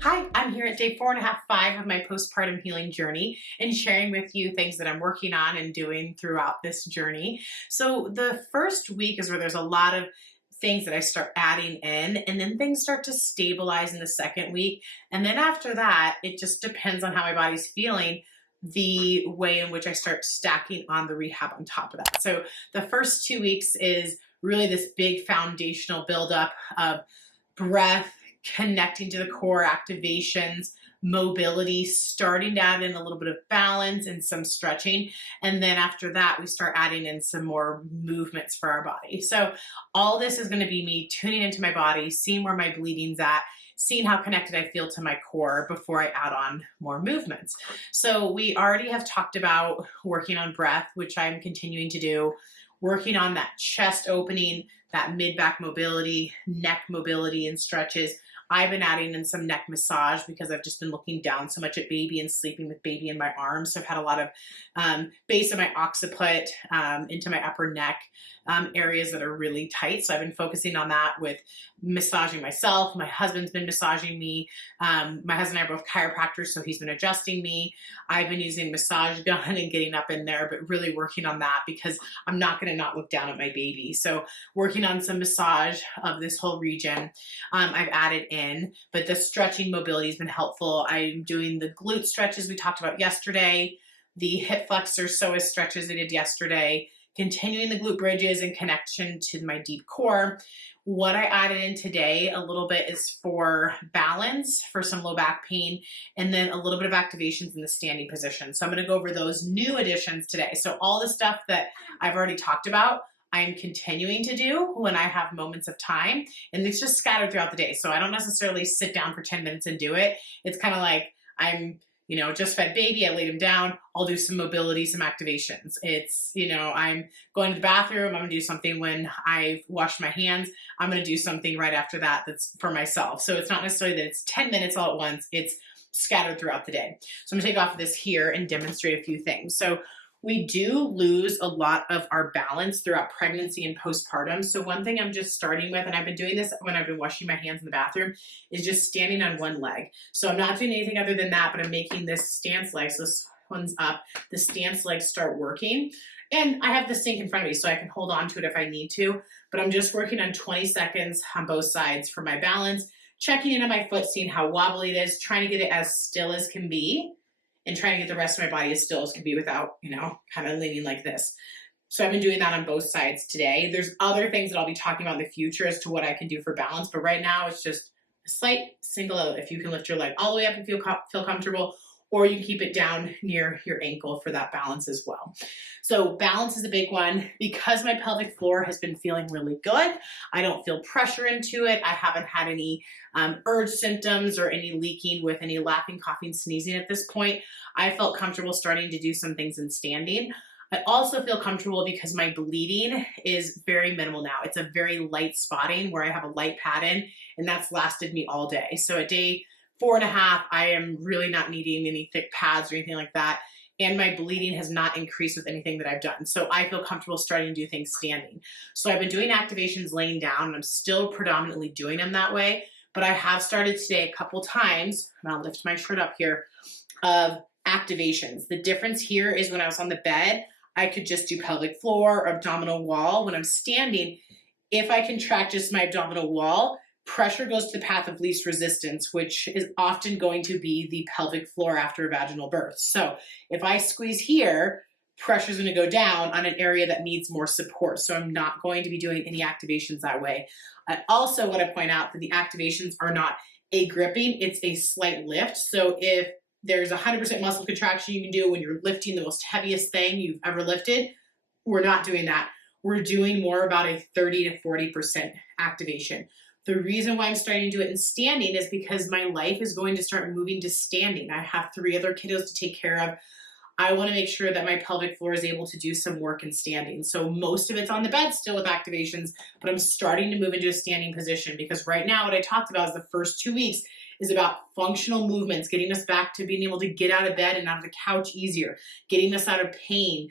Hi, I'm here at day 4.5, 5 of my postpartum healing journey and sharing with you things that I'm working on and doing throughout this journey. So, the first week is where there's a lot of things that I start adding in, and then things start to stabilize in the second week. And then after that, it just depends on how my body's feeling. The way in which I start stacking on the rehab on top of that. So, the first 2 weeks is really this big foundational buildup of breath, connecting to the core activations, mobility, starting to add in a little bit of balance and some stretching. And then after that, we start adding in some more movements for our body. So all this is going to be me tuning into my body, seeing where my bleeding's at, seeing how connected I feel to my core before I add on more movements. So we already have talked about working on breath, which I'm continuing to do, working on that chest opening, that mid-back mobility, neck mobility and stretches. I've been adding in some neck massage because I've just been looking down so much at baby and sleeping with baby in my arms. So I've had a lot of base of my occiput into my upper neck areas that are really tight. So I've been focusing on that with massaging myself. My husband's been massaging me. My husband and I are both chiropractors, so he's been adjusting me. I've been using massage gun and getting up in there, but really working on that because I'm not going to not look down at my baby. So working on some massage of this whole region. I've added in, but the stretching mobility has been helpful. I'm doing the glute stretches we talked about yesterday, the hip flexor psoas stretches I did yesterday, continuing the glute bridges and connection to my deep core. What I added in today a little bit is for balance, for some low back pain, and then a little bit of activations in the standing position. So I'm going to go over those new additions today. So all the stuff that I've already talked about, I'm continuing to do when I have moments of time, and it's just scattered throughout the day. So I don't necessarily sit down for 10 minutes and do it. It's kind of like I'm, just fed baby, I laid him down, I'll do some mobility, some activations. It's, I'm going to the bathroom, I'm gonna do something when I've washed my hands, I'm gonna do something right after that that's for myself. So it's not necessarily that it's 10 minutes all at once, it's scattered throughout the day. So I'm gonna take off of this here and demonstrate a few things. So we do lose a lot of our balance throughout pregnancy and postpartum. So one thing I'm just starting with, and I've been doing this when I've been washing my hands in the bathroom, is just standing on one leg. So I'm not doing anything other than that, but I'm making this stance leg. So this one's up. The stance legs start working. And I have the sink in front of me so I can hold on to it if I need to. But I'm just working on 20 seconds on both sides for my balance, checking in on my foot, seeing how wobbly it is, trying to get it as still as can be, and trying to get the rest of my body as still as can be without, kind of leaning like this. So I've been doing that on both sides today. There's other things that I'll be talking about in the future as to what I can do for balance, but right now it's just a slight single out. If you can lift your leg all the way up and feel comfortable, or you can keep it down near your ankle for that balance as well. So balance is a big one. Because my pelvic floor has been feeling really good, I don't feel pressure into it. I haven't had any urge symptoms or any leaking with any laughing, coughing, sneezing at this point. I felt comfortable starting to do some things in standing. I also feel comfortable because my bleeding is very minimal now. It's a very light spotting where I have a light pad in, and that's lasted me all day. So at day 4.5, I am really not needing any thick pads or anything like that. And my bleeding has not increased with anything that I've done. So I feel comfortable starting to do things standing. So I've been doing activations laying down, and I'm still predominantly doing them that way. But I have started today a couple times, and I'll lift my shirt up here, of activations. The difference here is when I was on the bed, I could just do pelvic floor or abdominal wall. When I'm standing, if I contract just my abdominal wall, pressure goes to the path of least resistance, which is often going to be the pelvic floor after a vaginal birth. So if I squeeze here, pressure is going to go down on an area that needs more support. So I'm not going to be doing any activations that way. I also want to point out that the activations are not a gripping, it's a slight lift. So if there's 100% muscle contraction you can do when you're lifting the most heaviest thing you've ever lifted, we're not doing that. We're doing more about a 30 to 40% activation. The reason why I'm starting to do it in standing is because my life is going to start moving to standing. I have 3 other kiddos to take care of. I want to make sure that my pelvic floor is able to do some work in standing. So most of it's on the bed still with activations, but I'm starting to move into a standing position because right now what I talked about is the first 2 weeks is about functional movements, getting us back to being able to get out of bed and out of the couch easier, getting us out of pain,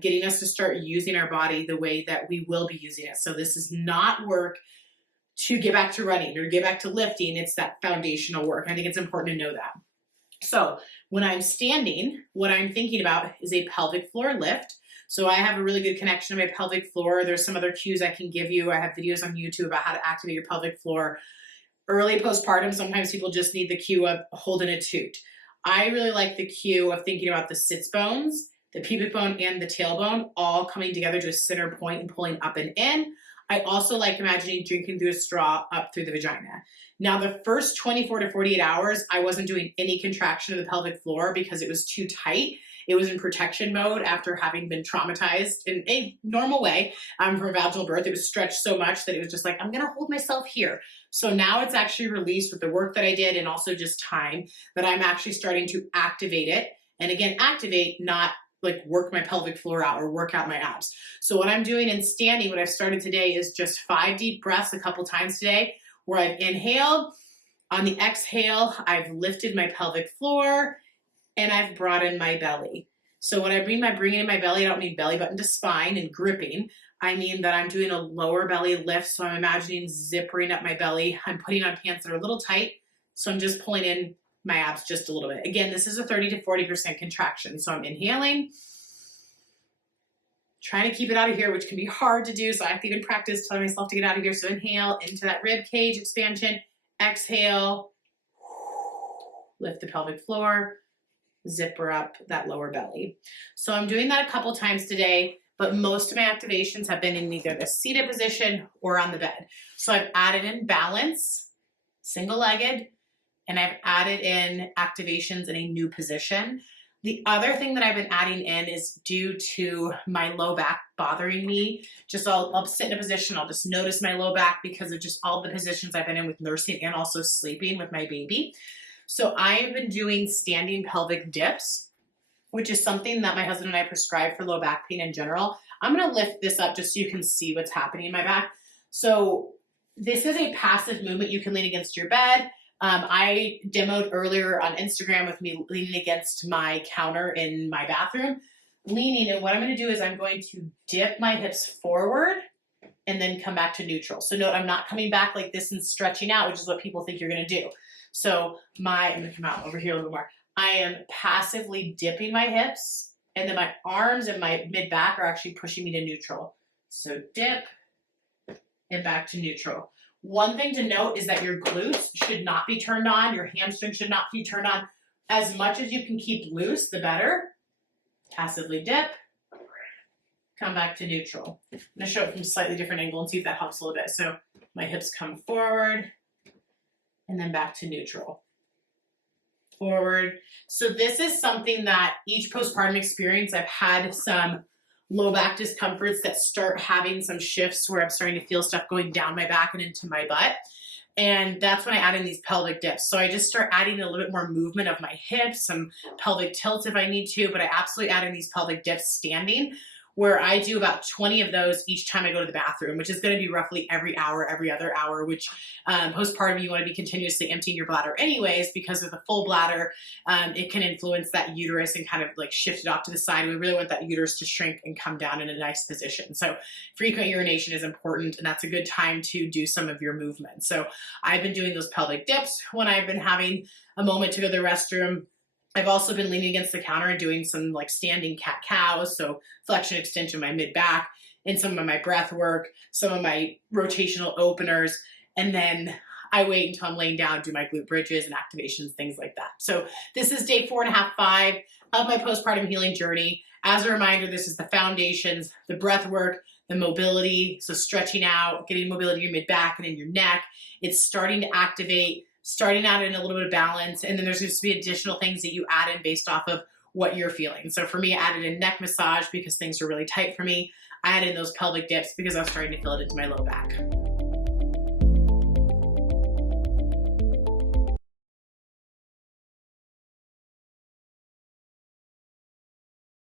getting us to start using our body the way that we will be using it. So this is not work to get back to running or get back to lifting. It's that foundational work. I think it's important to know that. So when I'm standing, what I'm thinking about is a pelvic floor lift. So I have a really good connection to my pelvic floor. There's some other cues I can give you. I have videos on YouTube about how to activate your pelvic floor. Early postpartum, sometimes people just need the cue of holding a toot. I really like the cue of thinking about the sits bones, the pubic bone, and the tailbone all coming together to a center point and pulling up and in. I also like imagining drinking through a straw up through the vagina. Now, the first 24 to 48 hours, I wasn't doing any contraction of the pelvic floor because it was too tight. It was in protection mode after having been traumatized in a normal way from vaginal birth. It was stretched so much that it was just like, I'm going to hold myself here. So now it's actually released with the work that I did and also just time that I'm actually starting to activate it. And again, activate, not like work my pelvic floor out or work out my abs. So what I'm doing in standing, what I've started today is just 5 deep breaths a couple times today where I've inhaled. On the exhale, I've lifted my pelvic floor and I've brought in my belly. So when I mean by bringing in my belly, I don't mean belly button to spine and gripping. I mean that I'm doing a lower belly lift. So I'm imagining zippering up my belly. I'm putting on pants that are a little tight. So I'm just pulling in my abs just a little bit. Again, this is a 30 to 40% contraction. So I'm inhaling, trying to keep it out of here, which can be hard to do. So I have to even practice telling myself to get out of here. So inhale into that rib cage expansion, exhale, lift the pelvic floor, zipper up that lower belly. So I'm doing that a couple times today, but most of my activations have been in either the seated position or on the bed. So I've added in balance, single-legged, and I've added in activations in a new position. The other thing that I've been adding in is due to my low back bothering me. Just I'll sit in a position, I'll just notice my low back because of just all the positions I've been in with nursing and also sleeping with my baby. So I have been doing standing pelvic dips, which is something that my husband and I prescribe for low back pain in general. I'm going to lift this up just so you can see what's happening in my back. So this is a passive movement. You can lean against your bed. I demoed earlier on Instagram with me leaning against my counter in my bathroom, leaning. And what I'm going to do is I'm going to dip my hips forward and then come back to neutral. So note, I'm not coming back like this and stretching out, which is what people think you're going to do. So I'm going to come out over here a little more. I am passively dipping my hips, and then my arms and my mid-back are actually pushing me to neutral. So dip and back to neutral. One thing to note is that your glutes should not be turned on. Your hamstrings should not be turned on. As much as you can keep loose, the better. Passively dip, come back to neutral. I'm going to show it from a slightly different angle and see if that helps a little bit. So my hips come forward and then back to neutral. Forward. So this is something that each postpartum experience, I've had some low back discomforts that start having some shifts where I'm starting to feel stuff going down my back and into my butt. And that's when I add in these pelvic dips. So I just start adding a little bit more movement of my hips, some pelvic tilts if I need to, but I absolutely add in these pelvic dips standing, where I do about 20 of those each time I go to the bathroom, which is going to be roughly every hour, every other hour, which postpartum, you want to be continuously emptying your bladder anyways, because with a full bladder, it can influence that uterus and kind of like shift it off to the side. We really want that uterus to shrink and come down in a nice position. So frequent urination is important, and that's a good time to do some of your movement. So I've been doing those pelvic dips when I've been having a moment to go to the restroom. I've also been leaning against the counter and doing some like standing cat-cows, so flexion extension of my mid-back, and some of my breath work, some of my rotational openers, and then I wait until I'm laying down, do my glute bridges and activations, things like that. So this is day 4.5, 5 of my postpartum healing journey. As a reminder, this is the foundations, the breath work, the mobility, so stretching out, getting mobility in your mid-back and in your neck. It's starting to activate, starting out in a little bit of balance, and then there's going to be additional things that you add in based off of what you're feeling. So for me, I added in neck massage because things are really tight for me. I added in those pelvic dips because I was starting to feel it into my low back.